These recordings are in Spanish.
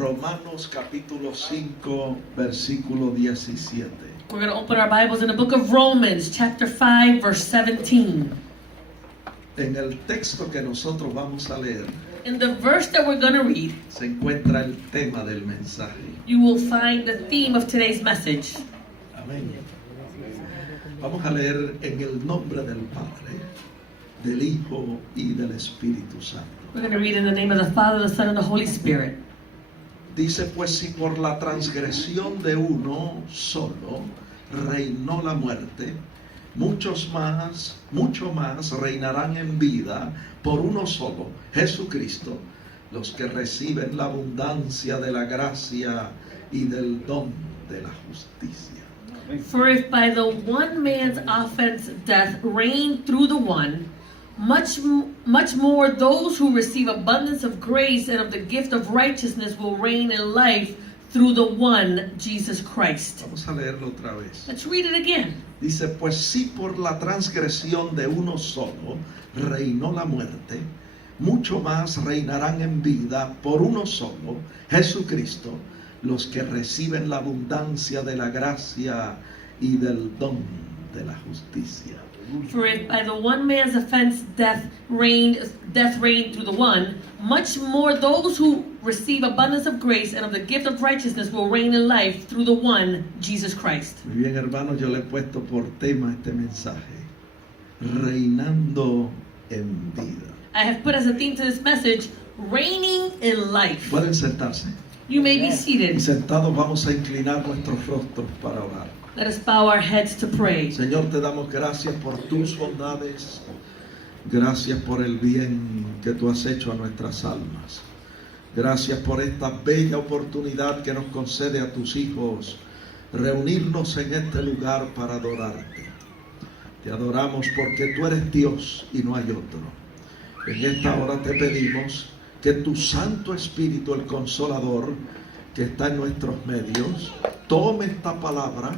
Romanos capítulo 5, versículo 17. We're going to open our Bibles in the book of Romans, chapter 5, verse 17. En el texto que nosotros vamos a leer In the verse that we're going to read, se encuentra el tema del mensaje. you will find the theme of today's message. Amén. Vamos a leer en el nombre del Padre, del Hijo y del Espíritu Santo. We're going to read in the name of the Father, the Son, and the Holy Spirit. Dice, pues si por la transgresión de uno solo reinó la muerte, mucho más reinarán en vida por uno solo, Jesucristo, los que reciben la abundancia de la gracia y del don de la justicia. For if by the one man's offense death reigned through the one, much more those who receive abundance of grace and of the gift of righteousness will reign in life through the one, Jesus Christ. Vamos a leerlo otra vez. Let's read it again. Dice, pues si por la transgresión de uno solo reinó la muerte, mucho más reinarán en vida por uno solo, Jesucristo, los que reciben la abundancia de la gracia y del don de la justicia. For if by the one man's offense death reigned through the one, much more those who receive abundance of grace and of the gift of righteousness will reign in life through the one, Jesus Christ. Muy bien, hermanos, yo le he puesto por tema este mensaje, reinando en vida. I have put as a theme to this message, reigning in life. Pueden sentarse. You may be Y seated. sentados vamos a inclinar nuestros rostros para orar. Let us bow our heads to pray. Señor, te damos gracias por tus bondades, gracias por el bien que tú has hecho a nuestras almas. Gracias por esta bella oportunidad que nos concede a tus hijos reunirnos en este lugar para adorarte. Te adoramos porque tú eres Dios y no hay otro. En esta hora te pedimos que tu Santo Espíritu, el Consolador, que está en nuestros medios, tome esta palabra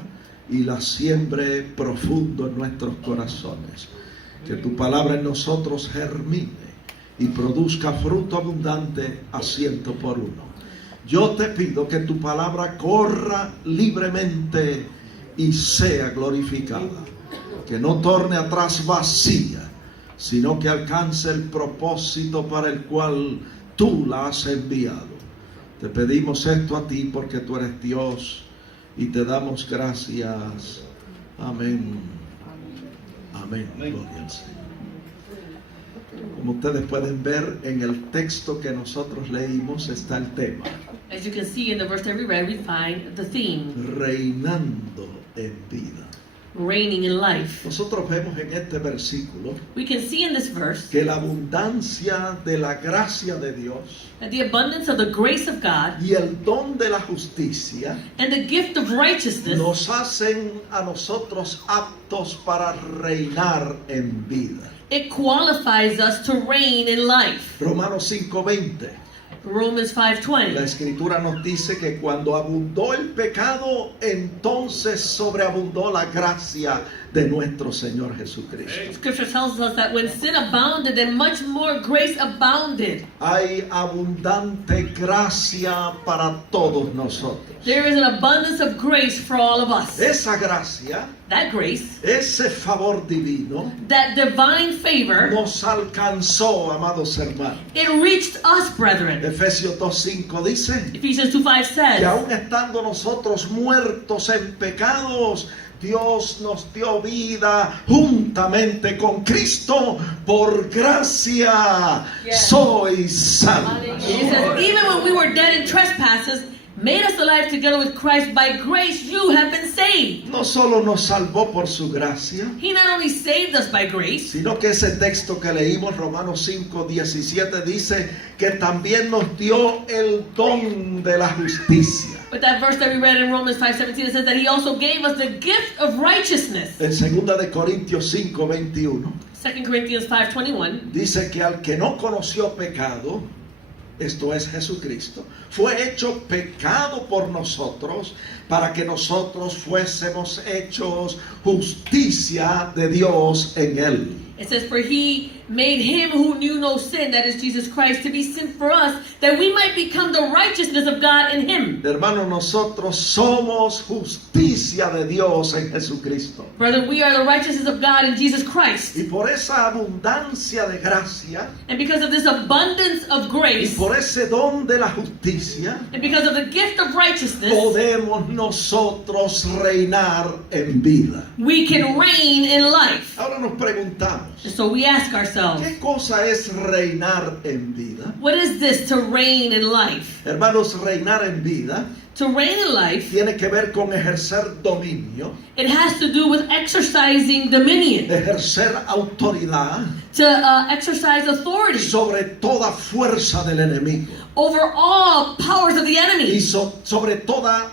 y la siembre profundo en nuestros corazones. Que tu palabra en nosotros germine y produzca fruto abundante a 100 por uno. Yo te pido que tu palabra corra libremente y sea glorificada. Que no torne atrás vacía, sino que alcance el propósito para el cual tú la has enviado. Te pedimos esto a ti porque tú eres Dios y te damos gracias. Amén. Amén. Gloria al Señor. Como ustedes pueden ver en el texto que nosotros leímos está el tema. As you can see in the verse that we read, we find the theme, Reinando en vida. reigning in life. Nosotros vemos en este versículo We can see in this verse que la abundancia de la gracia de Dios that the abundance of the grace of God y el don de la justicia and the gift of righteousness nos hacen a nosotros aptos para reinar en vida. it qualifies us to reign in life. Romanos 5:20. Romans La 5:20. escritura nos dice que cuando abundó el pecado, entonces sobreabundó la gracia de nuestro Señor Jesucristo. Scripture tells us that when sin abounded, then much more grace abounded. Hay abundante gracia para todos nosotros. There is an abundance of grace for all of us. Esa gracia, That grace, ese favor divino, that divine favor, nos alcanzó, amados hermanos. it reached us, brethren. Efesios 2:5 dice Ephesians 2:5 que says, aún estando nosotros muertos en pecados, Dios nos dio vida juntamente con Cristo. Por gracia sois salvos. it says, even when we were dead in trespasses, made us alive together with Christ. By grace you have been saved. No solo nos salvó por su gracia, He not only saved us by grace, sino que ese texto que leímos, Romanos 5:17, dice que también nos dio el don de la justicia. but that verse that we read in Romans 5:17, it says that He also gave us the gift of righteousness. En 2 de Corintios 5:21 2 Corinthians 5:21 dice que al que no conoció pecado, esto es Jesucristo, fue hecho pecado por nosotros para que nosotros fuésemos hechos justicia de Dios en él. It says, for he made him who knew no sin, that is Jesus Christ, to be sin for us, that we might become the righteousness of God in him. Hermanos, nosotros somos justicia de Dios en Jesucristo. Brother, we are the righteousness of God in Jesus Christ. Y por esa abundancia de gracia, And because of this abundance of y grace, por ese don de la justicia, and because of the gift of righteousness, podemos nosotros reinar en vida. we can reign in life. Ahora nos preguntamos, And so we ask ourselves, ¿qué cosa es reinar en vida? what is this to reign in life? Hermanos, reinar en vida To reign in life, tiene que ver con ejercer dominio, it has to do with exercising dominion, ejercer autoridad to exercise authority sobre toda fuerza del enemigo over all powers of the y enemy, sobre toda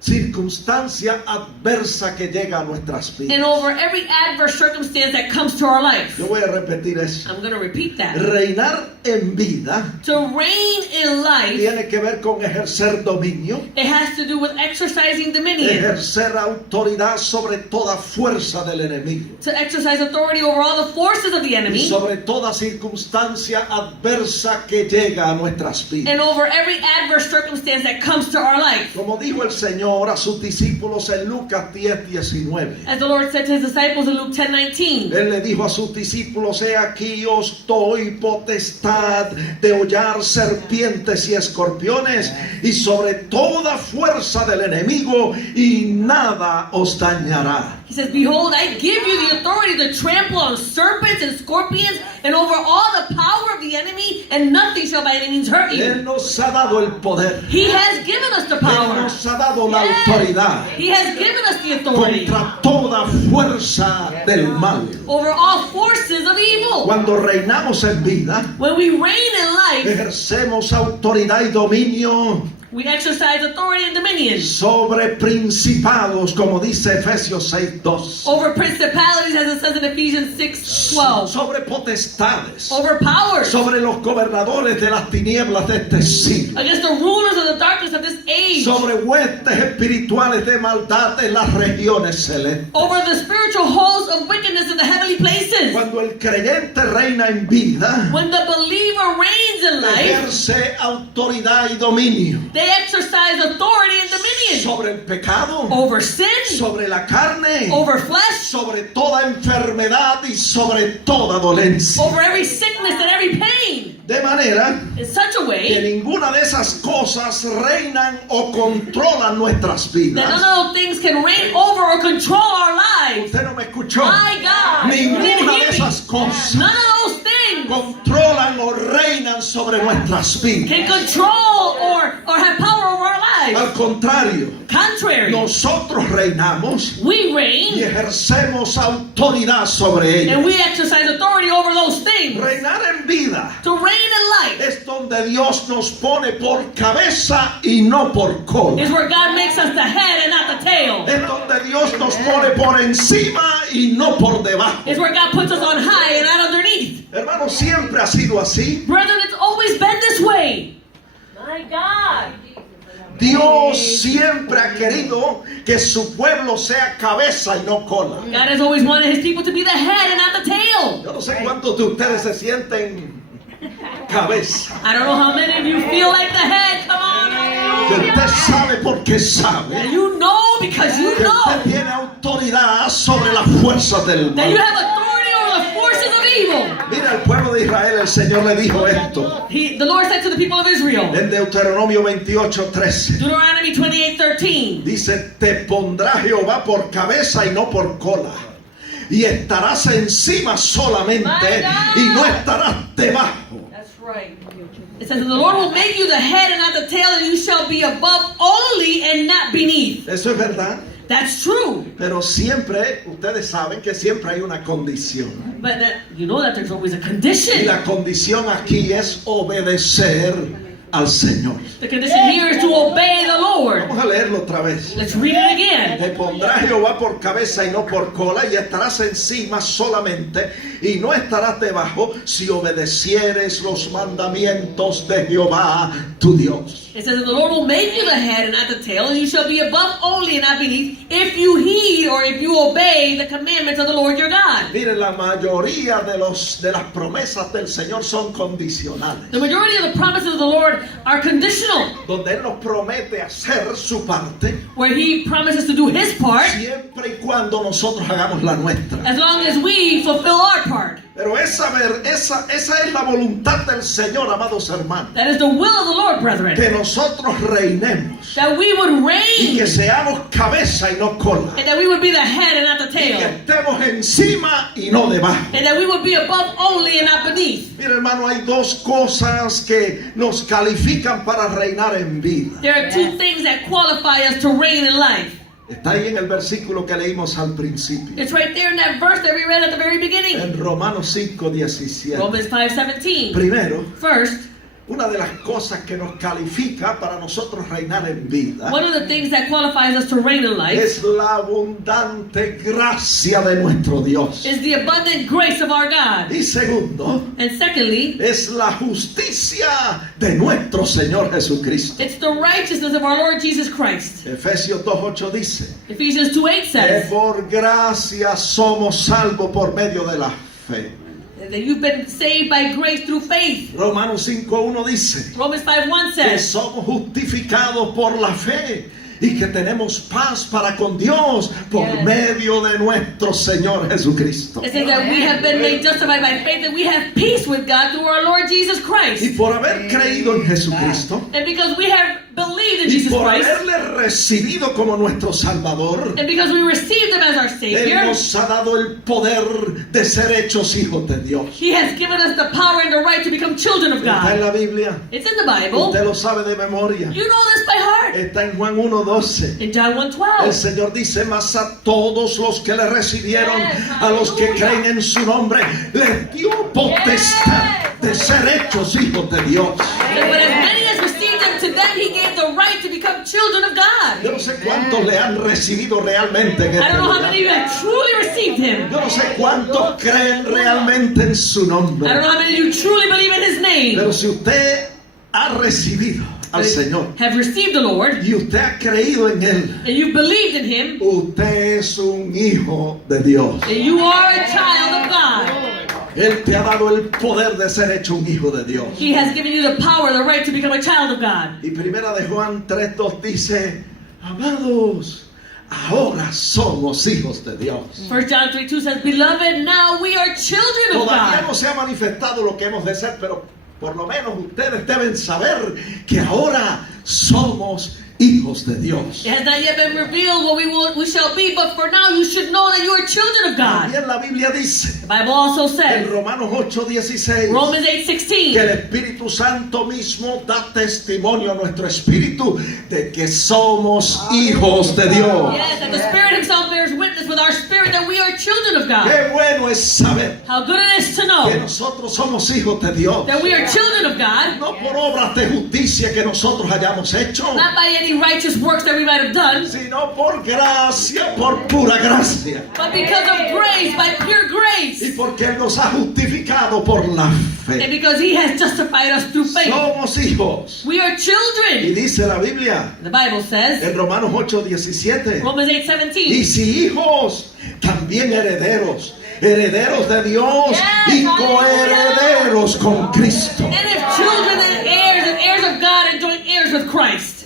circunstancia adversa que llega a nuestras and vidas. over every adverse circumstance that comes to our life. Yo voy a repetir eso. I'm going to repeat that. Reinar en vida To reign in life, tiene que ver con ejercer dominio, it has to do with exercising dominion, ejercer autoridad sobre toda fuerza del enemigo to exercise authority over all the forces of the y enemy, sobre toda circunstancia adversa que llega a nuestras vidas. and over every adverse circumstance that comes to our life. Como dijo el Señor a sus discípulos en Lucas 10:19. As the Lord said to his disciples in Luke 10:19, Él le dijo a sus discípulos: he aquí os doy potestad de hollar serpientes y escorpiones y sobre toda fuerza del enemigo y nada os dañará. he says, behold, I give you the authority to trample on serpents and scorpions and over all the power of the enemy, and nothing shall by any means hurt Él you. nos ha dado el poder. He has given us the Él power. nos ha dado la Yes. autoridad He has given us the authority contra toda fuerza del mal. over all forces of evil. Cuando reinamos en vida, When we reign in life, ejercemos autoridad y dominio we exercise authority and dominion sobre principados, como dice Efesios 6:2, over principalities, as it says in Ephesians 6:12, sobre potestades, over powers, sobre los gobernadores de las tinieblas de este siglo, against the rulers of the darkness of this age, sobre huestes espirituales de maldad en las regiones celestes. over the spiritual hosts of wickedness in the heavenly places. Cuando el creyente reina en vida, When the believer reigns in life, ejerce autoridad y dominio they exercise authority and dominion sobre el pecado, over sin, sobre la carne, over flesh, sobre toda enfermedad y sobre toda dolencia. over every sickness and every pain, De manera in such a que way ninguna de esas cosas reinan o controlan nuestras that none vidas. of those things can reign over or control our lives. Usted no me escuchó. My God, you didn't Ninguna de hear me. esas cosas None of those things controlan o reinan sobre nuestras vidas. can control or have power over our Al lives. contrario, Contrary, nosotros reinamos we y reign ejercemos autoridad sobre ellos. and we exercise authority over those things. Reinar en vida To reign in life es donde Dios nos pone por cabeza y no por cola. is where God makes us the head and not the tail. Es donde Dios nos pone por encima y no por debajo. It's where God puts us on high and not underneath. Hermano, siempre ha sido así. Brethren, it's always been this way. My God. Dios siempre ha querido que su pueblo sea cabeza y no cola. God has always wanted his people to be the head and not the tail. Yo no sé cuántos de ustedes se sienten cabeza. I don't know how many of you feel like the head. Come on. Que usted Hallelujah. sabe porque sabe And you know because you que usted know tiene autoridad sobre las fuerzas del that you mal. have authority over the forces of evil. Mira, al pueblo de Israel el Señor le dijo esto The Lord said to the people of Israel, en Deuteronomio 28:13. Deuteronomy 28:13, Dice: te pondrá Jehová por cabeza y no por cola, y estarás encima solamente y no estarás debajo. that's right. It says, the Lord will make you the head and not the tail, and you shall be above only and not beneath. Eso es verdad, That's true. pero siempre, ustedes saben que siempre hay una condición. But you know that there's always a Y condition. la condición aquí es obedecer al Señor. The condition here is to obey the Lord. Vamos a leerlo otra vez. Let's read it again. Te pondrá Jehová por cabeza y no por cola, y estarás encima solamente y no estarás debajo, si obedecieres los mandamientos de Jehová tu Dios. It says that the Lord will make you the head and not the tail, and you shall be above only and not beneath, if you heed or if you obey the commandments of the Lord your God. Mire, la mayoría de las promesas del Señor son condicionales. The majority of the promises of the Lord are conditional, Donde Él nos promete hacer su parte, where He promises to do His part, siempre y cuando nosotros hagamos la nuestra. as long as we fulfill our part. Pero esa es la voluntad del Señor, amados hermanos. That is the will of the Lord, brethren. Que nosotros reinemos. That we would Y reign, que seamos cabeza y no cola. and that we would be the head and not the Y que tail, estemos encima y no debajo. and that we would be above only and not beneath. Mira, hermano, hay dos cosas que nos califican para reinar en vida. There are two things that qualify us to reign in life. Está ahí en el versículo que leímos al principio. It's right there in that verse that we read at the very beginning. En Romanos 5:17. Romans 5:17. Primero, First, una de las cosas que nos califica para nosotros reinar en vida one of the things that qualifies us to reign in life es la abundante gracia de nuestro Dios. is the abundant grace of our God. Y segundo, And secondly, es la justicia de nuestro Señor Jesucristo. it's the righteousness of our Lord Jesus Christ. Efesios 2:8 dice Ephesians 2:8 que says por gracia somos salvos por medio de la fe. that you've been saved by grace through faith. Romanos 5:1 dice Romans 5:1 que says somos justificados por la fe y que tenemos paz para con Dios por Yes. medio de nuestro Señor Jesucristo. it says that we have been made justified by faith, and we have peace with God through our Lord Jesus Y Christ. por haber creído en Jesucristo And because we have believed in y Jesus por Christ, haberle recibido como nuestro Salvador, and because we received Him as our Él Savior, nos ha dado el poder de ser hechos hijos de Dios. He has given us the power and the right to become children of Está en God. la Biblia. It's in the Bible. Usted lo sabe de memoria. You know this by heart. Está en Juan 1:12. In John El 1:12. Señor dice, mas a todos los que le recibieron, a los que creen en su nombre, les dio potestad de ser hechos hijos de Dios. And but as many as received Him, to them He gave the right to become children of God. Yo no sé cuántos le han recibido realmente en I este don't know how lugar. many of you have truly received Him. Yo no sé cuántos creen realmente en su I don't nombre. know how many of you truly believe in His name. Pero si usted ha recibido al Señor Have received the Lord, y usted ha creído en Él, and you believed in Him, usted es un hijo de Dios. and you are a child of God. Él te ha dado el poder de ser hecho un hijo de Dios. He has given you the power, the right to become a child of God. Y primera de Juan 3:2 dice, amados, ahora somos hijos de Dios. 1 John 3:2 says, Beloved, now we are children of Todavía God. no se ha manifestado lo que hemos de ser, pero por lo menos ustedes deben saber que ahora somos hijos de Dios. It has not yet been revealed what we shall be, but for now you should know that you are children of God. También la Biblia dice The Bible also en says, Romanos 8:16 Romans que 8:16, el Espíritu Santo mismo da testimonio a nuestro espíritu de que somos hijos de Dios. yes, that the Spirit Himself bears witness with our spirit that we are children of God. Qué bueno es saber How good it is to que know nosotros somos hijos de Dios. that we are children of God, No por obras de justicia que nosotros hayamos hecho, not by any righteous works that we might have done, sino por gracia, por pura gracia. but because of grace, by pure Y grace, porque Él nos ha justificado por la and fe. because He has justified us through faith. Somos hijos. We are Y children. dice la Biblia The Bible says, en Romanos 8:17. Romans Y 8:17, si hijos, también herederos. Herederos de Dios y Yes, coherederos con Cristo. and if children and heirs of God, and joint heirs with Christ.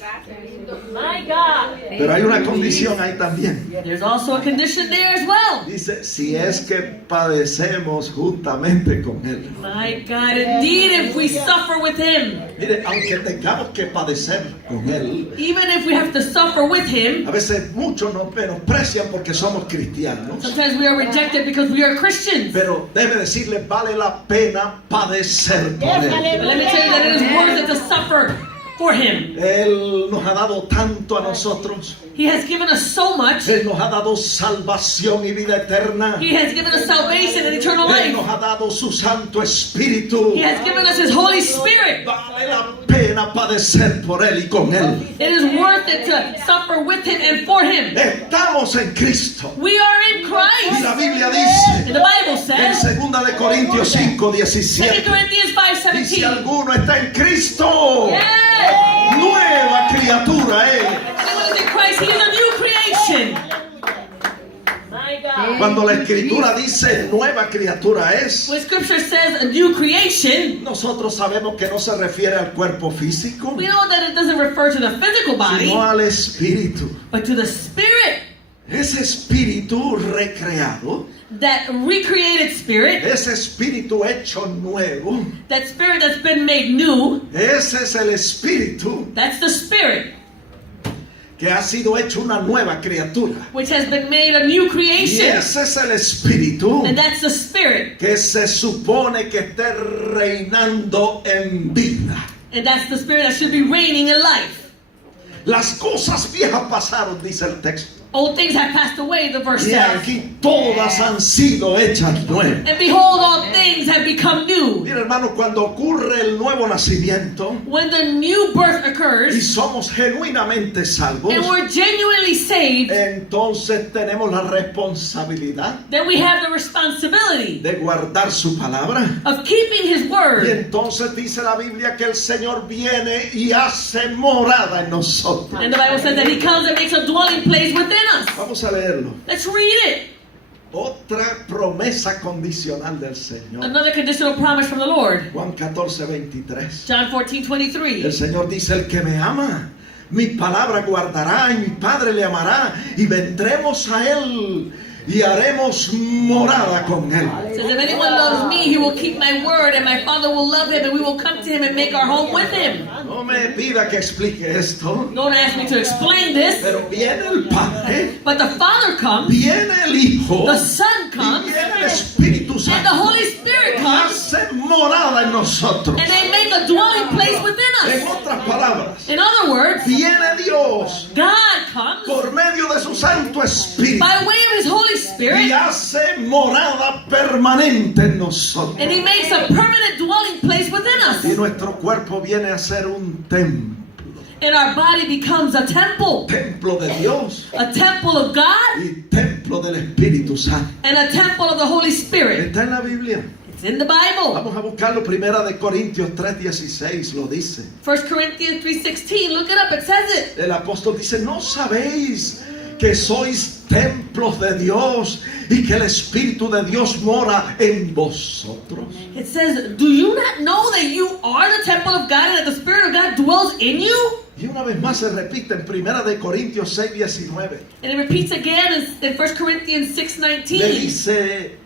My God. Pero hay una condición ahí también. There's also a condition there as well. Dice, si es que padecemos juntamente con Él. My God, indeed, if we suffer with Him, Mire, aunque tengamos que padecer con Él, even if we have to suffer with Him, a veces muchos nos menosprecian porque somos cristianos. sometimes we are rejected because we are Christians. Pero debe decirle, vale la pena padecer por Él. But let me tell you that it is worth it to suffer for Him. Él nos ha dado tanto a nosotros. He has given us so much. Él nos ha dado salvación y vida eterna. He has given us salvation and eternal Él life. nos ha dado su Santo Espíritu. He has given us His Holy Spirit. Vale la pena padecer por Él y con Él. It is worth it to suffer with Him and for Him. Estamos en Cristo. We are in Y la Christ. Biblia And dice the Bible en says, 2 de Corintios 2 5:17. Corinthians Y si 5:17, alguno está en Cristo, yes, Cuando la escritura dice nueva criatura es, When scripture says a new creation, nosotros sabemos que no se refiere al cuerpo físico, we know that it doesn't refer to the physical body, sino al espíritu. but to the spirit. Ese espíritu recreado, That recreated spirit, ese espíritu hecho nuevo, that spirit that's been made new, ese es el espíritu that's the spirit que ha sido hecho una nueva criatura. which has been made a new Y creation. ese es el espíritu And that's the spirit. que se supone que esté reinando en vida. And that's the spirit that should be reigning in life. Las cosas viejas pasaron, dice el texto. Old things have passed away, the verse Y says. aquí todas han sido hechas nuevas. And behold, all things have become new. Mira, hermano, cuando ocurre el nuevo nacimiento When the new birth y occurs, somos genuinamente salvos, and we're genuinely saved, entonces tenemos la responsabilidad then we have the responsibility de guardar su palabra. of keeping His Y word. entonces dice la Biblia que el Señor viene y hace morada en nosotros. And the Bible says that He comes and makes a dwelling place within us. Vamos a leerlo. Let's read it. Otra promesa condicional del Señor. Another conditional promise from the Lord. Juan 14:23. John 14:23. El Señor dice, el que me ama, mi palabra guardará y mi Padre le amará y vendremos a Él y haremos morada con Él. Says, if anyone loves me, he will keep my word, and my Father will love him, and we will come to him and make our home with him. No me pida que explique esto, Don't ask me to explain this, pero viene el Padre, but the Father comes, viene el Hijo the Son y comes, viene el Espíritu and the Santo Holy Spirit y comes, hace morada en nosotros. and they make a dwelling place within En us. otras palabras, In other words, viene Dios God comes por medio de su Santo Espíritu by way of His Holy y Spirit, hace morada permanente en nosotros. and He makes a permanent dwelling place within Y us. nuestro cuerpo viene a ser un templo, And our body becomes a temple templo de Dios of God, y templo del Espíritu Santo. and a temple of the Holy Spirit. Está en la Biblia. It's in the Bible. Vamos a buscarlo, Primera de Corintios 3:16 lo dice. 1 Corinthians 3:16, look it up, it says it. El apóstol dice, ¿no sabéis que sois templos de Dios y que el Espíritu de Dios mora en vosotros? It says, do you not know that you are the temple of God and that the Spirit of God dwells in you? Y una vez más se repite en Primera de Corintios 6:19. And it repeats again in 1 Corinthians Le 6:19. dice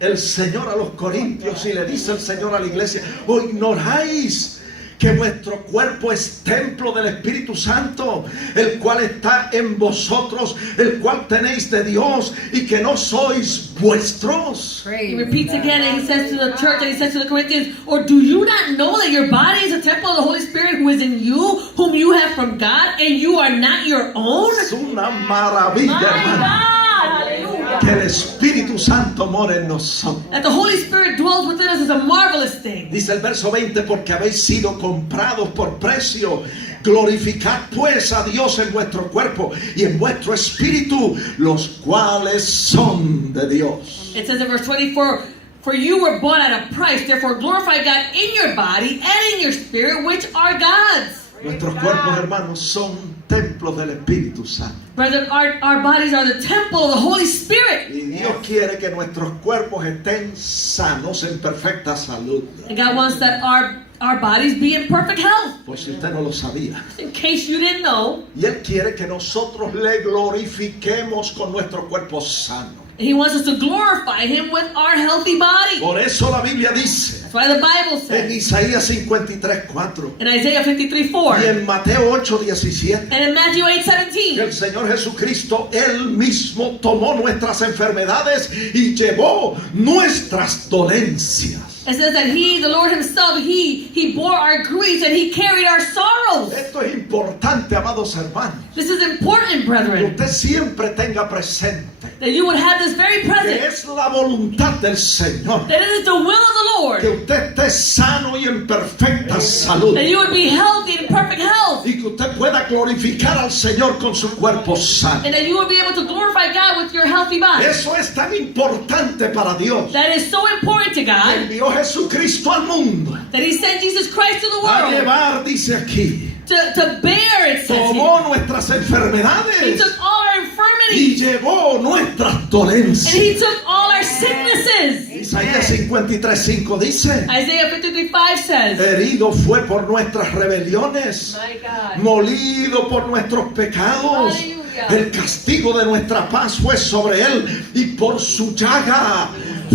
el Señor a los corintios y le dice el Señor a la iglesia, ¿o ignoráis que vuestro cuerpo es templo del Espíritu Santo, el cual está en vosotros, el cual tenéis de Dios y que no sois vuestros? He repeats again and he says to the church and he says to the Corinthians, or do you not know that your body is a temple of the Holy Spirit who is in you, whom you have from God, and you are not your own? Es una maravilla, My hermano, God! Hallelujah! que el Espíritu Santo mora en nosotros. That the Holy Spirit dwells within us is a marvelous thing. Dice el verso 20, porque habéis sido comprados por precio. Glorificad pues a Dios en vuestro cuerpo y en vuestro espíritu, los cuales son de Dios. It says in verse 24, for you were bought at a price, therefore glorify God in your body and in your spirit, which are God's. Nuestros cuerpos, hermanos, son templos del Espíritu Santo. Brethren, our bodies are the temple of the Holy Spirit. Y Dios quiere que nuestros cuerpos estén sanos, en perfecta salud. And God wants that our bodies be in perfect health. Por si usted no lo sabía. In case you didn't know, Y Él quiere que nosotros le glorifiquemos con nuestro cuerpo sano. He wants us to glorify Him with our healthy body. Por eso la Biblia dice That's why the Bible en says Isaías 53:4 in Isaiah 53:4 y en Mateo 8:17 and in Matthew que 8:17 el Señor Jesucristo Él mismo tomó nuestras enfermedades y llevó nuestras dolencias. it says that He, the Lord Himself, He bore our griefs and He carried our sorrows. Esto es importante, amados hermanos, This is important, que brethren, usted siempre tenga presente that you would have this very que present, es la voluntad del Señor that it is the will of the que Lord, usted esté sano y en perfecta salud that you would be healthy and in perfect health, y que usted pueda glorificar al Señor con su cuerpo sano. and that you would be able to glorify God with your healthy body. Eso es tan importante para Dios. That is so important to God Envió Jesucristo al mundo that He sent Jesus Christ to the a world llevar, dice aquí, to bear, it says here. tomó nuestras He enfermedades took all our infirmities infirmities. llevó nuestras And dolencias. he took all our sicknesses. Isaías 53:5 dice: Isaiah 53:5 says, herido fue por nuestras rebeliones, my God. molido por nuestros pecados. Aleluya. El castigo de nuestra paz fue sobre él y por su llaga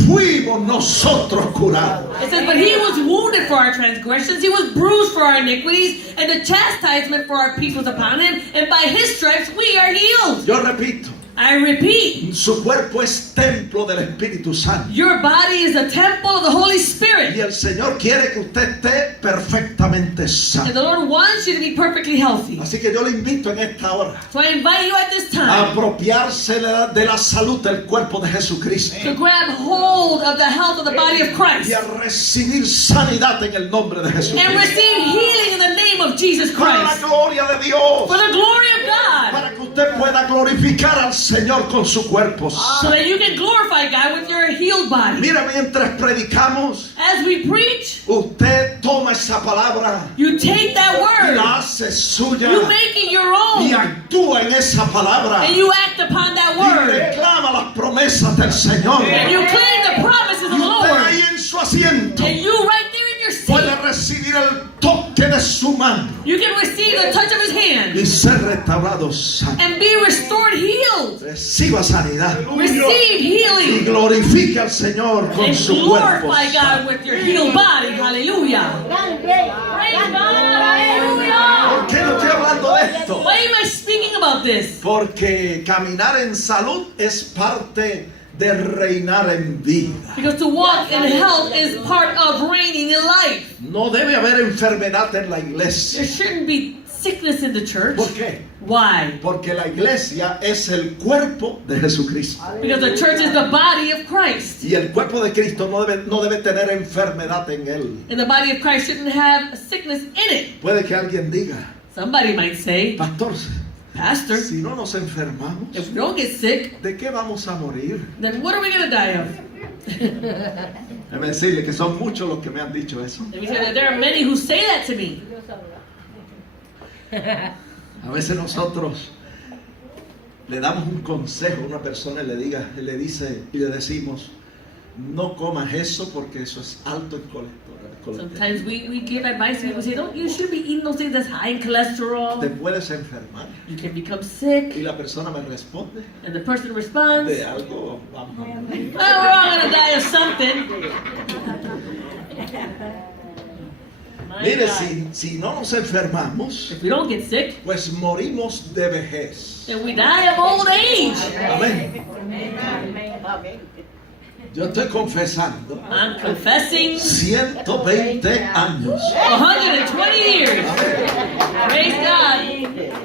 fuimos nosotros curados. It says, but he was wounded for our transgressions, he was bruised for our iniquities, and the chastisement for our peace was upon him, and by his stripes we are healed. Yo repito, I repeat, su cuerpo es templo del Espíritu Santo. your body is a temple of the Holy Spirit. Y el Señor quiere que usted esté perfectamente And sano. the Lord wants you to be perfectly healthy. Así que yo le invito en esta hora So I invite you at this a time apropiarse de la salud del cuerpo de Jesucristo to grab hold of the health of the body of Christ y a recibir sanidad en el nombre de and Jesucristo. receive healing in the name of Jesus Para la Christ. gloria de Dios. For the glory of God. Para que usted pueda glorificar al Señor con su cuerpo. So that you can glorify God with your healed body. Mira, mientras predicamos, As we preach, usted toma esa palabra you take that y word, la hace suya you make it your y own, actúa en esa palabra and you act upon that y word, reclama las promesas del Señor. and you claim the promises of Y the usted Lord, ahí en su asiento and you right there in your puede seat, recibir el toque de su mano you can receive the touch of His hand y ser restaurado sano. and be restored healed. Reciba sanidad Receive y healing glorifique al Señor con and su cuerpo glorify sano. God with your healed body. Hallelujah. Praise God. Hallelujah. ¿Por qué no estoy hablando de esto? Why am I speaking about this? Porque caminar en salud es parte de reinar en vida. Because to walk in health is part of reigning in life. No debe haber enfermedad en la There iglesia. shouldn't be sickness in the church. ¿Por qué? Why? Porque la iglesia es el cuerpo de Jesucristo. Because the church is the body of Christ. Y el cuerpo de Cristo no debe tener enfermedad en él. And the body of Christ shouldn't have a sickness in it. Puede que alguien diga: Somebody might say, pastor, Pastor, si no nos enfermamos, if we don't get sick, ¿de qué vamos a morir? then what are we going to die of? Déjeme decirle que son muchos los que me han dicho eso. Let me tell you that there are many who say that to me. A veces nosotros le damos un consejo a una persona y le decimos: no comas eso porque eso es alto en colesterol. Sometimes we give advice and people say, you should be eating those things that's high in cholesterol. Te puedes enfermar. You can become sick. Y la persona me responde: And the person responds, de algo vamos a morir. well, we're all going to die of something. My Mire, God. si no nos enfermamos, If we don't get sick, pues morimos de vejez. then we die of old age. Amén. Yo estoy confesando I'm confessing 120 años. 120 years. Praise God.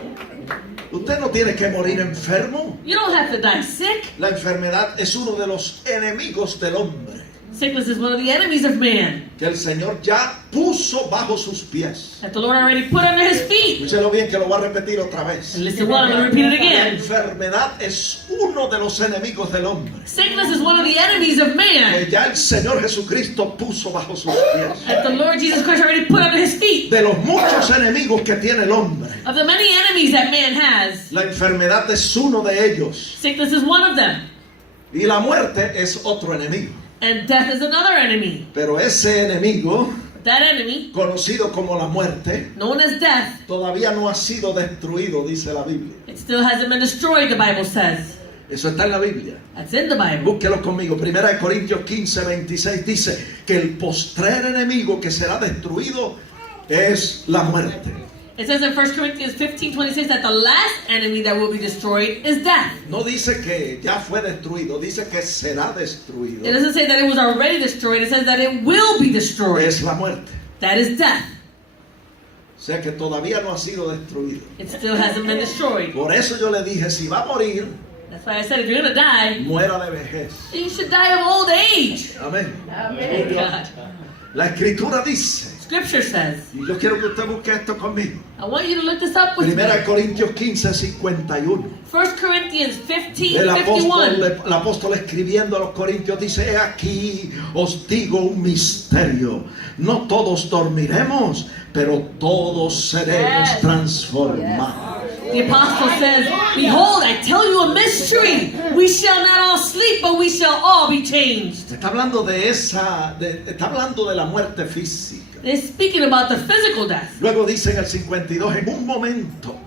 Usted no tiene que morir enfermo. You don't have to die sick. La enfermedad es uno de los enemigos del hombre Sickness is one of the enemies of man que el Señor ya puso bajo sus pies. that the Lord already put under his feet. Escúchelo bien que lo voy a repetir otra vez. And listen well, I'm going to repeat it La again. enfermedad es uno de los enemigos del hombre Sickness is one of the enemies of man que ya el Señor Jesucristo puso bajo sus pies. that the Lord Jesus Christ already put under his feet. De los muchos enemigos que tiene el hombre, Of the many enemies that man has, la enfermedad es uno de ellos sickness is one of them. y la muerte es otro enemigo. And death is another enemy. Pero ese enemigo, That enemy, conocido como la muerte, known as death, todavía no ha sido destruido, dice la Biblia. it still hasn't been destroyed, the Bible says. Eso está en la Biblia. That's in the Bible. Búsquelo conmigo. 1 Corintios 15:26 dice que el postrer enemigo que será destruido es la muerte. It says in 1 Corinthians 15:26 that the last enemy that will be destroyed is death. No dice que ya fue destruido, dice que será destruido. It doesn't say that it was already destroyed, it says that it will be destroyed. Es la muerte. That is death. O sea que todavía no ha sido destruido. It still hasn't been destroyed. Por eso yo le dije, si va a morir, That's why I said if you're going to die, muera de vejez. then you should die of old age. Amén. Oh, God. La escritura dice, Scripture says, y yo quiero que usted busque esto conmigo. I want you to look this up with 1 me. Corintios 15:51. 1 Corinthians El 15:51. apóstol escribiendo a los corintios dice: he aquí os digo un misterio, no todos dormiremos, pero todos seremos transformados. The apostle says, behold, I tell you a mystery. We shall not all sleep, but we shall all be changed. Está hablando está hablando de la muerte física. They're speaking about the physical death. Luego dice en el 52, en un momento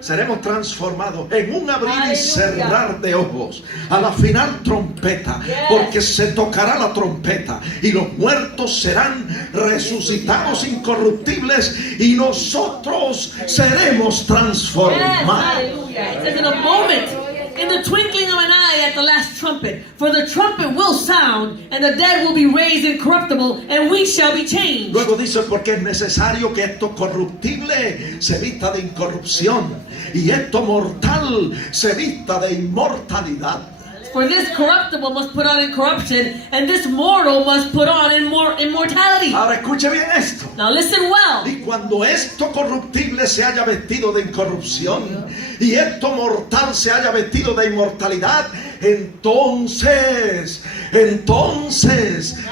seremos transformados en un abrir y cerrar de ojos a la final trompeta, porque se tocará la trompeta y los muertos serán resucitados incorruptibles y nosotros seremos transformados. It says in a moment, in the twinkling of an eye at the last trumpet, for the trumpet will sound, and the dead will be raised incorruptible, and we shall be changed. Luego dice, porque es necesario que esto corruptible se vista de incorrupción y esto mortal se vista de inmortalidad. For this corruptible must put on incorruption, and this mortal must put on immortality. Ahora escuche bien esto. Now listen well. Y cuando esto corruptible se haya vestido de incorrupción y esto mortal se haya vestido de inmortalidad, entonces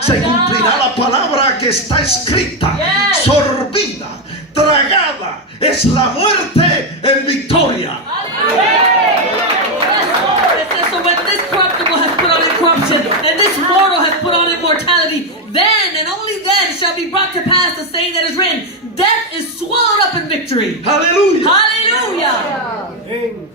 se cumplirá la palabra que está escrita, sorbida, tragada es la muerte en victoria. So when this corruptible has put on incorruption, and this mortal has put on immortality, then and only then shall be brought to pass the saying that is written, death is swallowed up in victory. Aleluya. Hallelujah.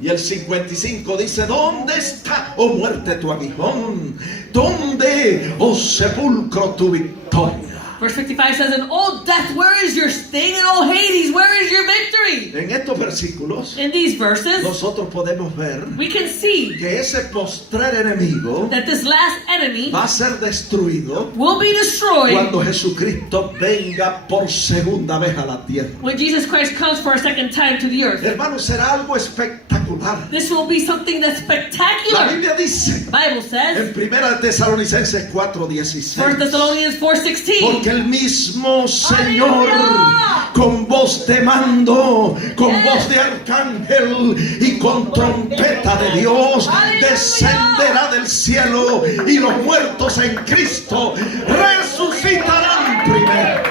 Y el 55 dice, ¿dónde está, oh muerte, tu aguijón? ¿Dónde, oh sepulcro, tu victoria? Verse 55 says, and oh death, where is your sting? And oh Hades, where is your victory? En estos versículos In these verses, nosotros podemos ver we can see que ese postrer enemigo that this last enemy va a ser destruido will be destroyed cuando Jesucristo venga por segunda vez a la tierra. when Jesus Christ comes for a second time to the earth. Hermanos, será algo espectacular. This will be something that's La spectacular. Biblia dice The Bible says, en 1 Tesalonicenses 1 4:16, Thessalonians 4:16, porque el mismo Señor Aleluya. con voz de mando, con voz de arcángel y con trompeta de Dios Aleluya. descenderá del cielo y los muertos en Cristo resucitarán primero.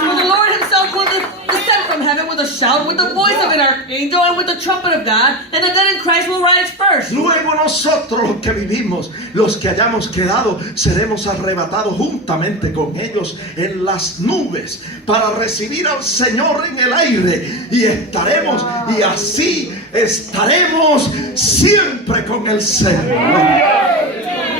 For the Lord himself will descend from heaven with a shout, with the voice of an archangel, and with the trumpet of God, and the dead in Christ will rise first. Luego nosotros los que vivimos, los que hayamos quedado, seremos arrebatados juntamente con ellos en las nubes para recibir al Señor en el aire y así estaremos siempre con el Señor.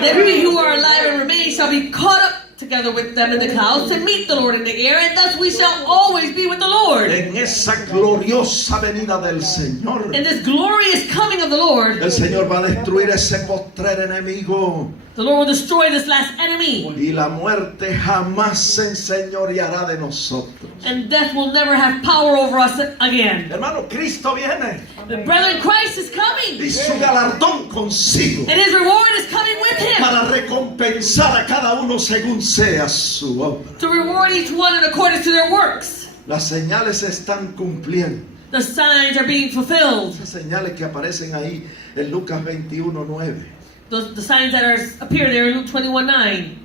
Then we who are alive and remain shall be caught up together with them in the clouds to meet the Lord in the air, and thus we shall always be with the Lord. En esa gloriosa venida del Señor, In this glorious coming of the Lord, el Señor va a destruir ese postrer enemigo the Lord will destroy this last enemy, y la muerte jamás se enseñoreará de nosotros. and death will never have power over us again. Hermano, Cristo viene The brethren, Christ is coming, y su galardón consigo and his reward is coming with him para recompensar a cada uno según sea su obra. to reward each one in accordance to their works. Las señales se están cumpliendo. The signs are being fulfilled. Esas señales que aparecen ahí en Lucas 21:9, The signs that appear there in Luke 21:9.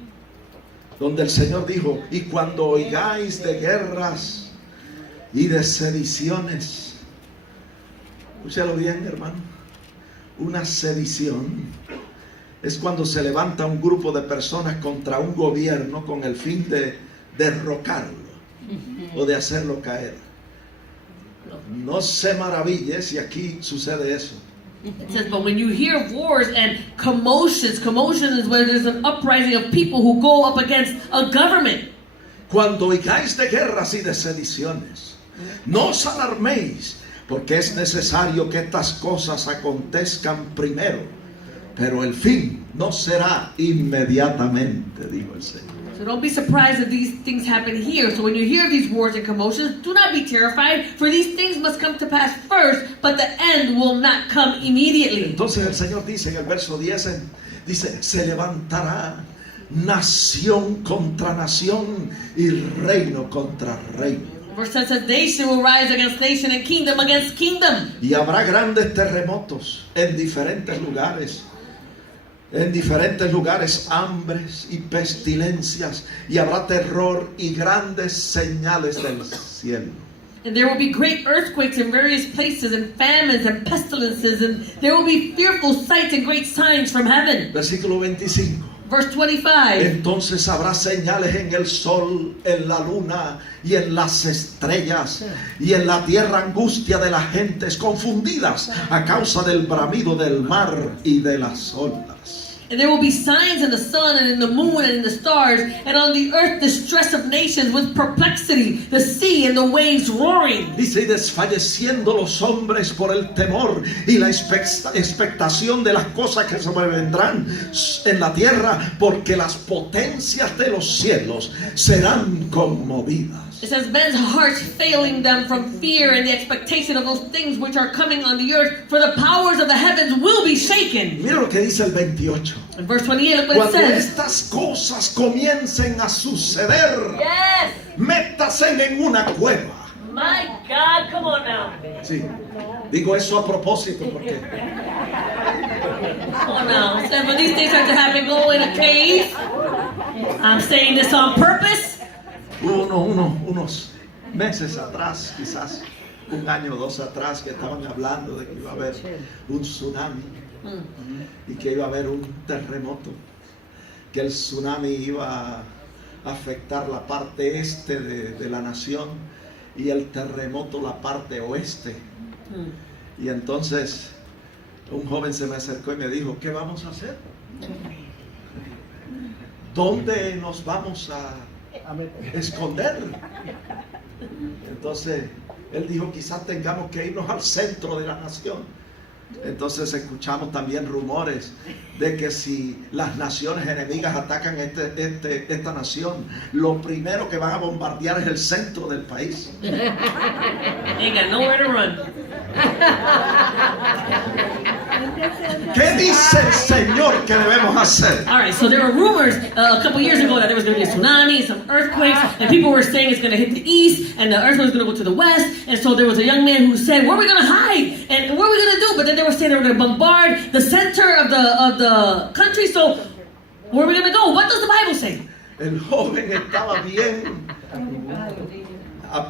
donde el Señor dijo, y cuando oigáis de guerras y de sediciones, escúchalo bien, hermano, una sedición es cuando se levanta un grupo de personas contra un gobierno con el fin de derrocarlo o de hacerlo caer. No se maraville si aquí sucede eso. It says, but when you hear of wars and commotions is where there's an uprising of people who go up against a government. Cuando oigáis de guerras y de sediciones, no os alarméis, porque es necesario que estas cosas acontezcan primero, pero el fin no será inmediatamente, dijo el Señor. So don't be surprised if these things happen here. So when you hear of these wars and commotions, do not be terrified, for these things must come to pass first, but the end will not come immediately. Entonces el Señor dice en el verso 10, dice, se levantará nación contra nación y reino contra reino. Verse 10 says, nation will rise against nation and kingdom against kingdom. Y habrá grandes terremotos en diferentes lugares. En diferentes lugares, hambres y pestilencias, y habrá terror y grandes señales del cielo. And there will be great earthquakes in various places, and famines and pestilences, and there will be fearful sights and great signs from heaven. Versículo 25. Verse 25. Entonces habrá señales en el sol, en la luna y en las estrellas, y en la tierra angustia de las gentes confundidas a causa del bramido del mar y de las olas. And there will be signs in the sun and in the moon and in the stars, and on the earth distress of nations with perplexity, the sea and the waves roaring. Dice, y desfalleciendo los hombres por el temor y la expectación de las cosas que se vendrán en la tierra, porque las potencias de los cielos serán conmovidas. It says, men's hearts failing them from fear and the expectation of those things which are coming on the earth, for the powers of the heavens will be shaken. Mira lo que dice el 28. In verse 28, look what it Cuando says. estas cosas comiencen a suceder, Yes! métase en una cueva. My God, come on now. Sí, digo eso a propósito porque Come on now. It says, when these things start to happen, go in a cave. I'm saying this on purpose. unos meses atrás, quizás un año o dos atrás, que estaban hablando de que iba a haber un tsunami y que iba a haber un terremoto, que el tsunami iba a afectar la parte este de la nación y el terremoto la parte oeste. Y entonces un joven se me acercó y me dijo, ¿qué vamos a hacer? ¿Dónde nos vamos a esconder? Entonces él dijo, quizás tengamos que irnos al centro de la nación. Entonces escuchamos también rumores de que si las naciones enemigas atacan esta nación, lo primero que van a bombardear es el centro del país. Ain't got nowhere to run. ¿Qué dice el Señor que debemos hacer? All right, so there were rumors a couple years ago that there was going to be a tsunami, some earthquakes, and people were saying it's going to hit the east, and the earthquake was going to go to the west. And so there was a young man who said, "Where are we going to hide? And what are we going to do?" But then they were saying they were going to bombard the center of the country. So where are we going to go? What does the Bible say? El joven estaba bien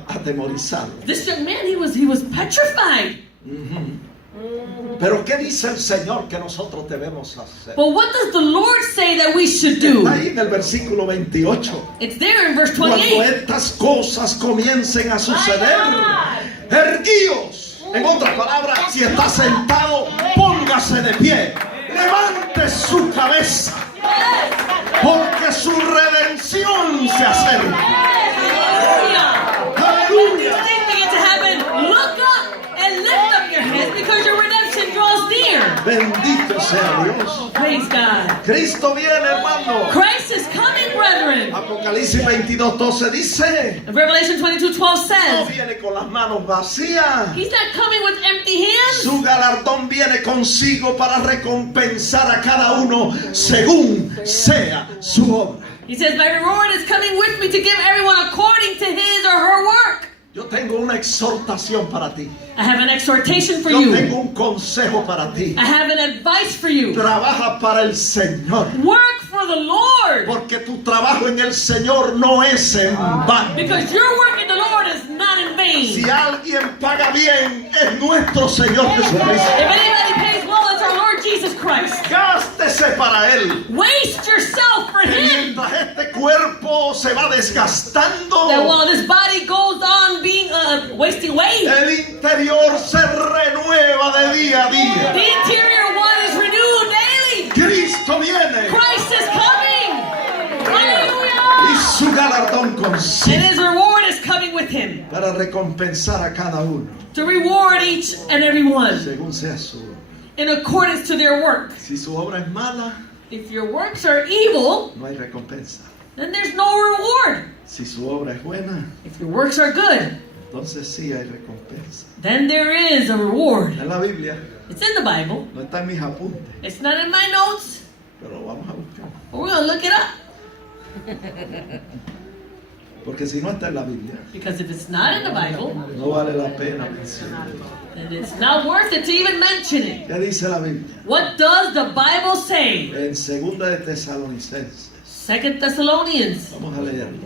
atemorizado. This young man, he was petrified. Pero ¿qué dice el Señor que nosotros debemos hacer? But what does the Lord say that we should do? Está ahí en el versículo 28. It's there in verse Cuando 28. estas cosas comiencen a suceder, erguíos. En otras palabras, si está sentado, póngase de pie. Levante su cabeza, porque su redención se acerca. Aleluya. Look up and lift up your heads because your redemption draws near. Bendito sea Dios. Praise God. Cristo viene, hermano. Christ is coming, brethren. Apocalipsis 22:12 dice, Revelation 22:12 no says, viene con las manos vacías. He's not coming with empty hands. Su galardón viene consigo para recompensar a cada uno según sea su obra. He says, my reward is coming with me to give everyone according to his or her work. Yo tengo una exhortación para ti. I have an exhortation for Yo you. tengo un consejo para ti. I have an advice for you. Trabaja para el Señor. Work for the Lord. Porque tu trabajo en el Señor no es en vano. Because your work in the Lord is not in Si vain. alguien paga bien, es nuestro Señor Jesucristo. If anybody pays well, it's our Lord Jesus Christ. Gástese para Él. Waste yourself for Him. Mientras este cuerpo se va desgastando, That while this body goes on being wasting away, el interior se renueva de día a the día. interior one is renewed daily. Cristo viene Christ is coming. y Hallelujah. su galardón And consigue His reward is coming with Him para recompensar a cada uno to reward each and every one según sea su obra. in accordance to their work. Si su obra es mala, If your works are evil, no hay recompensa. then there's no reward. Si su obra es buena, If your works are good, entonces sí hay recompensa. then there is a reward. En la Biblia, It's in the Bible. no está en mis apuntes, It's not in my notes, pero lo vamos a buscar. but we're going to look it up. Porque si no está en la Biblia, Because if it's not in the Bible, no vale la pena mencionarlo. then it's not worth it to even mention it. ¿Qué dice la Biblia? What does the Bible say? En 2 de Tesalonicenses. 2 Thessalonians. Vamos a leerlo.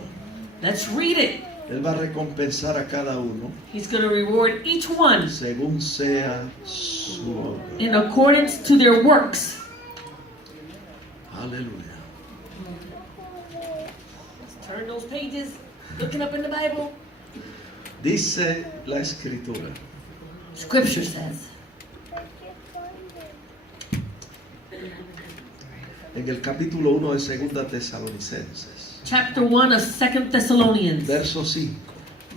Let's read it. Él va a recompensar a cada uno He's going to reward each one según sea su obra. in accordance to their works. Aleluya. Let's turn those pages, looking up in the Bible. Dice la Escritura. Scripture says En el capítulo 1 de Segunda Tesalonicenses, chapter 1 of 2 Thessalonians, verso 5.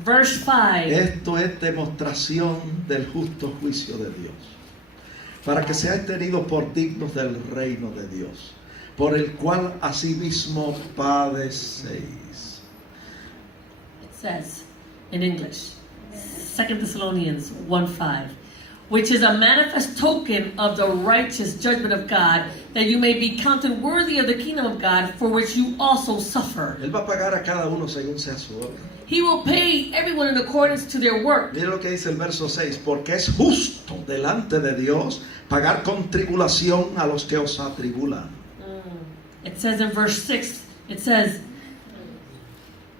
verse 5. Esto es demostración del justo juicio de Dios, para que seáis tenidos por dignos del reino de Dios, por el cual asimismo padecéis. It says in English, 2 Thessalonians 1:5, which is a manifest token of the righteous judgment of God, that you may be counted worthy of the kingdom of God, for which you also suffer. Él va a pagar a cada uno según sea su obra. He will pay everyone in accordance to their work. Mira lo que dice el verso 6, porque es justo delante de Dios pagar con tribulación a los que os atribulan. It says in verse 6, it says,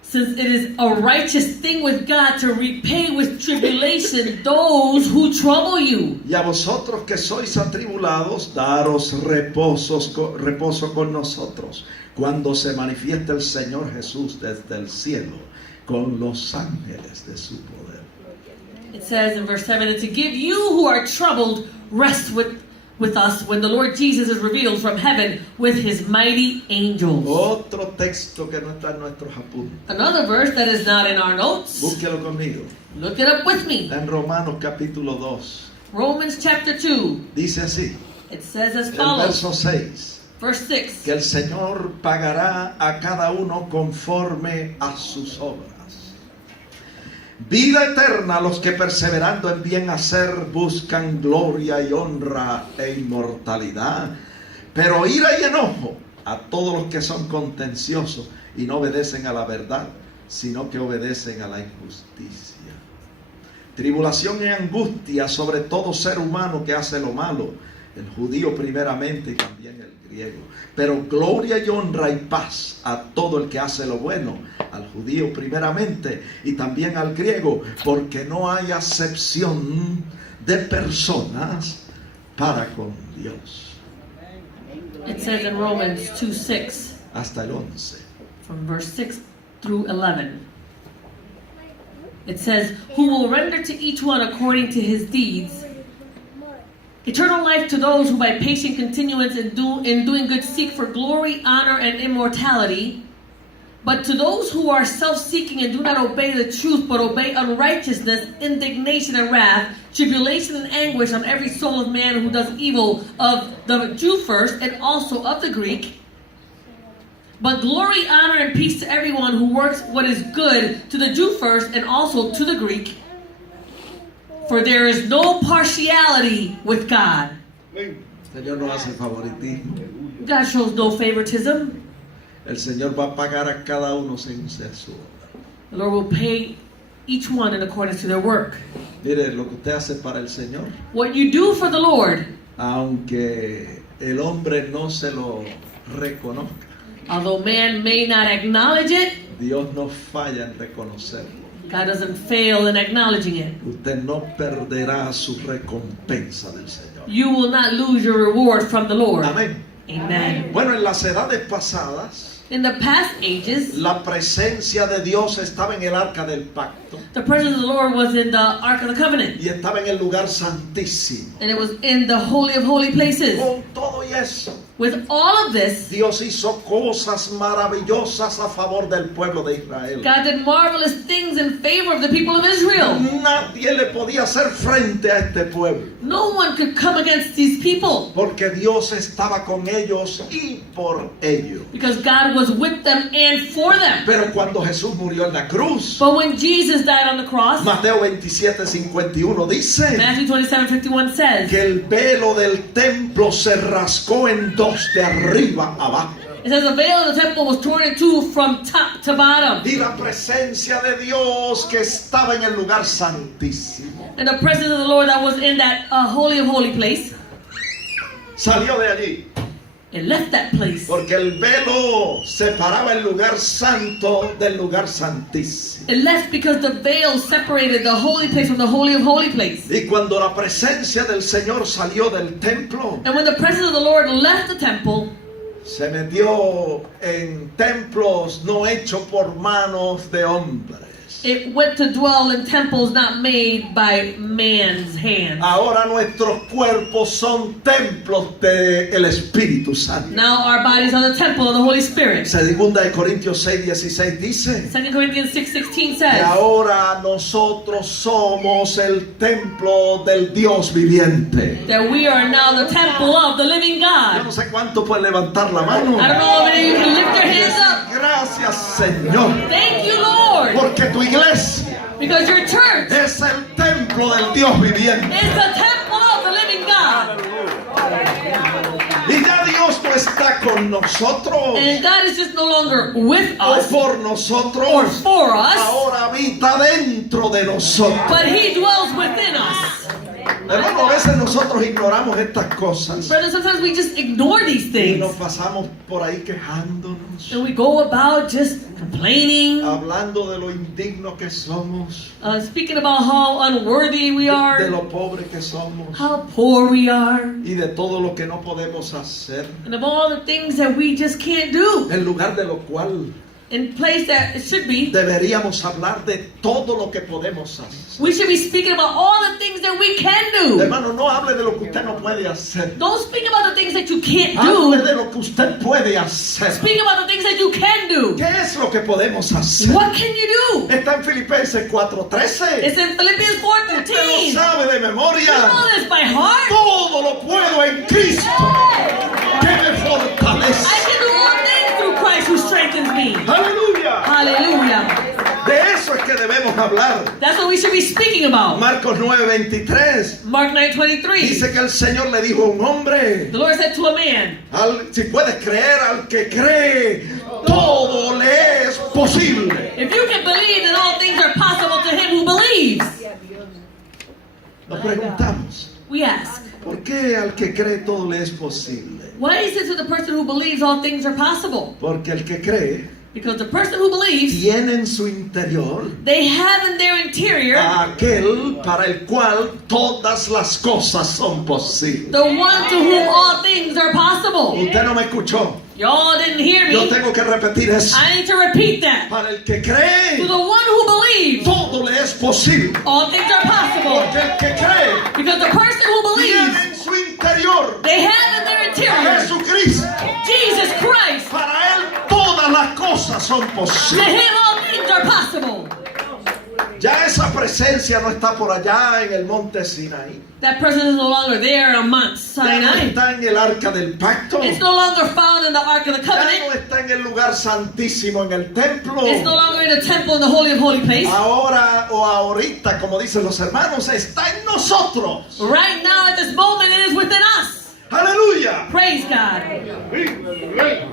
since it is a righteous thing with God to repay with tribulation those who trouble you. Y a vosotros que sois atribulados, daros reposo con nosotros, cuando se manifieste el Señor Jesús desde el cielo, con los ángeles de su poder. It says in verse 7, and to give you who are troubled rest with us when the Lord Jesus is revealed from heaven with his mighty angels. Otro texto que no está en nuestros apuntes. Another verse that is not in our notes. Búsquelo conmigo. Look it up with me. En Romanos capítulo 2. Romans chapter 2. Dice así, It says as el follows. verso 6. Verse 6. Que el Señor pagará a cada uno conforme a sus obras. Vida eterna a los que perseverando en bien hacer buscan gloria y honra e inmortalidad. Pero ira y enojo a todos los que son contenciosos y no obedecen a la verdad, sino que obedecen a la injusticia. Tribulación y angustia sobre todo ser humano que hace lo malo, el judío primeramente y también el griego. Pero gloria y honra y paz a todo el que hace lo bueno, al judío primeramente y también al griego, porque no hay acepción de personas para con Dios. It says in Romans 2:6, Hasta el 11. from verse 6 through 11. It says, who will render to each one according to his deeds eternal life to those who by patient continuance in doing good seek for glory, honor, and immortality. But to those who are self-seeking and do not obey the truth, but obey unrighteousness, indignation and wrath, tribulation and anguish on every soul of man who does evil, of the Jew first, and also of the Greek. But glory, honor, and peace to everyone who works what is good, to the Jew first, and also to the Greek. For there is no partiality with God. El Señor no hace favoritismo. God shows no favoritism. El Señor va a pagar a cada uno según sea su obra. The Lord will pay each one in accordance to their work. Mire, lo que usted hace para el Señor, What you do for the Lord, aunque el hombre no se lo reconozca, although man may not acknowledge it, Dios no falla en reconocerlo. God doesn't fail in acknowledging it. Usted no perderá su recompensa del Señor. You will not lose your reward from the Lord. Amén. Amen. Bueno, en las edades pasadas, In the past ages, la presencia de Dios estaba en el arca del pacto the presence of the Lord was in the Ark of the Covenant, y estaba en el lugar santísimo. and it was in the Holy of Holy Places. Con todo y eso, With all of this, Dios hizo cosas maravillosas a favor del pueblo de Israel. God did marvelous things in favor of the people of Israel. Nadie le podía hacer frente a este pueblo, No one could come against these people porque Dios estaba con ellos y por ellos. because God was with them and for them. Pero cuando Jesús murió en la cruz, But when Jesus died on the cross, Mateo 27:51 dice Matthew 27:51 says, que el velo del templo se rascó en dos de arriba abajo. it says the veil of the temple was torn in two from top to bottom. Y la presencia de Dios que estaba en el lugar santísimo And the presence of the Lord that was in that Holy of Holy place salió de allí It left that place. Porque el velo separaba el lugar santo del lugar santísimo. It left because the veil separated the holy place from the holy of holy place. Y cuando la presencia del Señor salió del templo, And when the presence of the Lord left the temple, se metió en templos no hechos por manos de hombres. it went to dwell in temples not made by man's hands. Ahora nuestros cuerpos son templos del Espíritu Santo. Now our bodies are the temple of the Holy Spirit. Segunda de Corintios 6:16 dice 2 Corinthians 6:16 que says ahora nosotros somos el templo del Dios viviente. that we are now the temple of the living Yo no God. sé cuánto puede levantar la mano. I don't know how many of you can lift your hands up. Gracias, Señor, Thank you, Lord, porque tu iglesia because your church es el templo del Dios viviente. is the temple of the living God. Y ya Dios no está con nosotros And God is just no longer with o us por or nosotros, for us, ahora habita dentro de nosotros. but He dwells within us. Hermano, a veces nosotros ignoramos estas cosas Brother, sometimes we just ignore these y things. nos pasamos por ahí quejándonos, And we go about just complaining, hablando de lo indigno que somos, speaking about how unworthy we de are, lo pobre que somos how poor we are, y de todo lo que no podemos hacer, and of all the things that we just can't do. en lugar de lo cual In place that it should be, deberíamos hablar de todo lo que podemos hacer. we should be speaking about all the things that we can do. Hermano, no hable de lo que usted no puede hacer. Don't speak about the things that you can't Hable do. de lo que usted puede hacer. Speak about the things that you can do. ¿Qué es lo que podemos hacer? What can you do? Está en Filipenses 4:13. It's in Philippians Usted lo 4:13. sabe de You memoria. know this by heart. Todo lo puedo en Cristo que me fortalece. I can do all things through Christ who strengthens me. Aleluya. Hallelujah. De eso es que debemos hablar. That's what we should be speaking about. Marcos 9:23 Mark 9:23. dice que el Señor le dijo a un hombre, The Lord said to a man, si puedes creer, al que cree, todo le es posible. if you can believe, then all things are possible to him who believes. Nos preguntamos, We ask, ¿por qué al que cree todo le es posible? why is it to the person who believes all things are possible? Porque el que cree Because the person who believes, tiene en su interior they have in their interior a aquel para el cual todas las cosas son posibles. the one to whom all things are possible. Usted no me escuchó. Y'all didn't hear Yo me. tengo que repetir eso. I need to repeat that. Para el que To cree, the one who believes, todo le es posible. all things are possible. Porque el que cree Because the person who tiene believes, en su interior they have in their a interior Jesucristo. Jesus Christ. Para él todas las cosas son To posibles. him all things are possible. Ya esa presencia no está por allá en el monte Sinaí. That person is no longer there on Mount Ya no Sinai. está en el arca del pacto. It's no longer found in the Ark of the Ya no Covenant. está en el lugar santísimo en el templo. It's no longer in the temple in the Holy of Holy Place. Ahora o ahorita, como dicen los hermanos, está en nosotros. Right now, at this moment, it is within us. Aleluya. Praise God.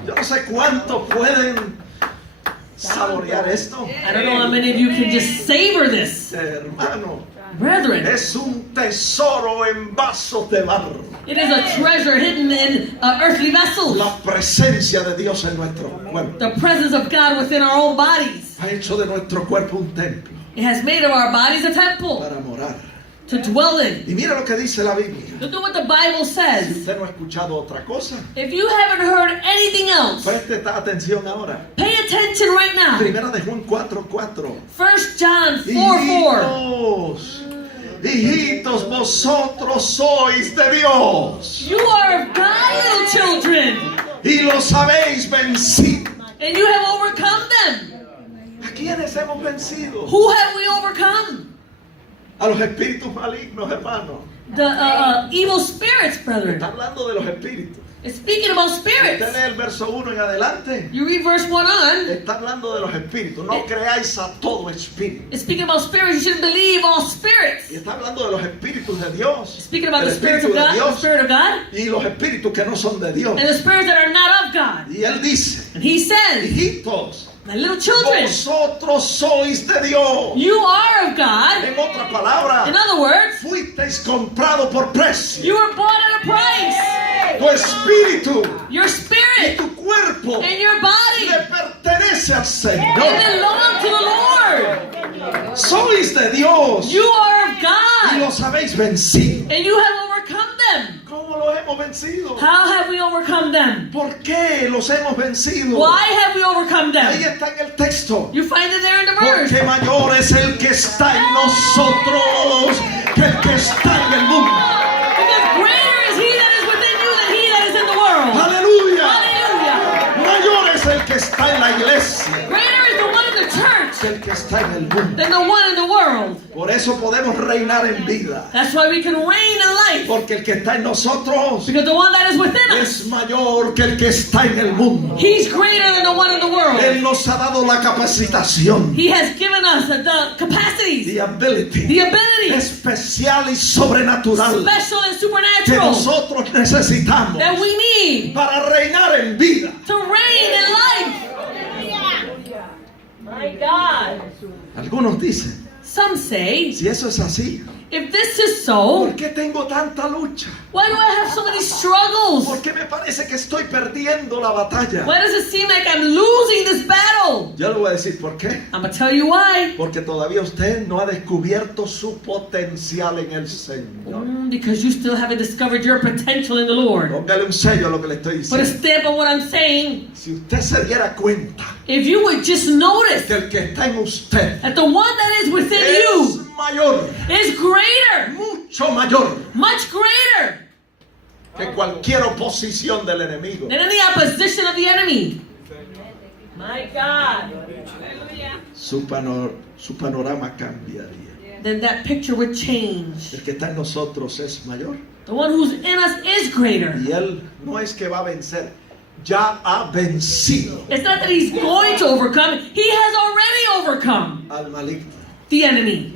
Yo no sé cuánto pueden saborear esto. I don't know how many of you can just savor this. Hermano, Brethren, es un tesoro en vasos de barro. it is a treasure hidden in earthly vessels. La presencia de Dios en nuestro cuerpo The presence of God within our own bodies. ha hecho de nuestro cuerpo un templo It has made of our bodies a temple para morar. to dwell in. Y mira lo que dice la Biblia. Look at what the Bible Si says. usted no ha escuchado otra cosa, If you haven't heard anything else, preste atención ahora. pay attention right now. Primera de Juan 4:4. 1 John 4:4. Hijitos, vosotros sois de Dios You are of God, little children, y los habéis vencido. and you have overcome them. ¿A quiénes hemos vencido? Who have we overcome? A los espíritus malignos, hermano. The evil spirits, brethren. Está hablando de los espíritus. It's speaking about Usted spirits. lee el verso 1 en adelante. You read verse 1 on. Está hablando de los espíritus. No creáis a todo espíritu. It's speaking about spirits. You shouldn't believe all Y spirits. está hablando de los espíritus de Dios. It's speaking about El the spirits of espíritu de God, the Dios spirit of God, y los espíritus que no son de Dios. and the spirits that are not of God. Y él dice, And he says, hijitos, my little children, vosotros sois de Dios. you are of God. En otras palabras, In other words, fuisteis comprado por precio. you were bought at a price. espíritu Your y spirit tu cuerpo and your body, le pertenece al they Señor. belong to the Lord. Sois de Dios You are of y God, los habéis vencido. and you have overcome them. ¿Cómo los hemos vencido? How have we overcome them? ¿Por qué los hemos vencido? Why have we overcome Ahí them? está en el texto. You find it there in the verse. Porque mayor es el que está en nosotros que el que está en el mundo. Because greater is he that is within you than he that is in the world. Aleluya. Hallelujah. Mayor es el que está en la iglesia Greater is the one in the church que el que está en el mundo. than the one in the world. Por eso podemos reinar en vida. That's why we can reign in life. Porque el que está en nosotros Because the one that is within us, es mayor que el que está en el mundo. he's greater than the one in the world. Él nos ha dado la capacitación, He has given us the capacities, the ability the ability, especial y sobrenatural special and que supernatural, nosotros necesitamos that we need para reinar en vida. to reign in life. My God. Algunos dicen, Some say, si eso es así, if this is so, ¿por qué tengo tanta lucha? why do I have so many struggles? ¿Por qué me parece que estoy perdiendo la batalla? Why does it seem like I'm losing this battle? Yo le voy a decir por qué. I'm going to tell you why. Porque todavía usted no ha descubierto su potencial en el Señor. Because you still haven't discovered your potential in the Lord. Póngale un sello a lo que le estoy Put a diciendo. stamp on what I'm saying. Si usted se diera cuenta If you would just notice que el que está en usted that the one that is within es you mayor, is greater, mucho mayor much greater que cualquier oposición del enemigo. than any opposition of the enemy. My God. Su panorama cambiaría. Then that picture would change. El que está en nosotros es mayor. The one who's in us is greater. Y él no es que va a vencer, ya ha vencido It's not that he's going to overcome, he has already overcome al maligno. the enemy.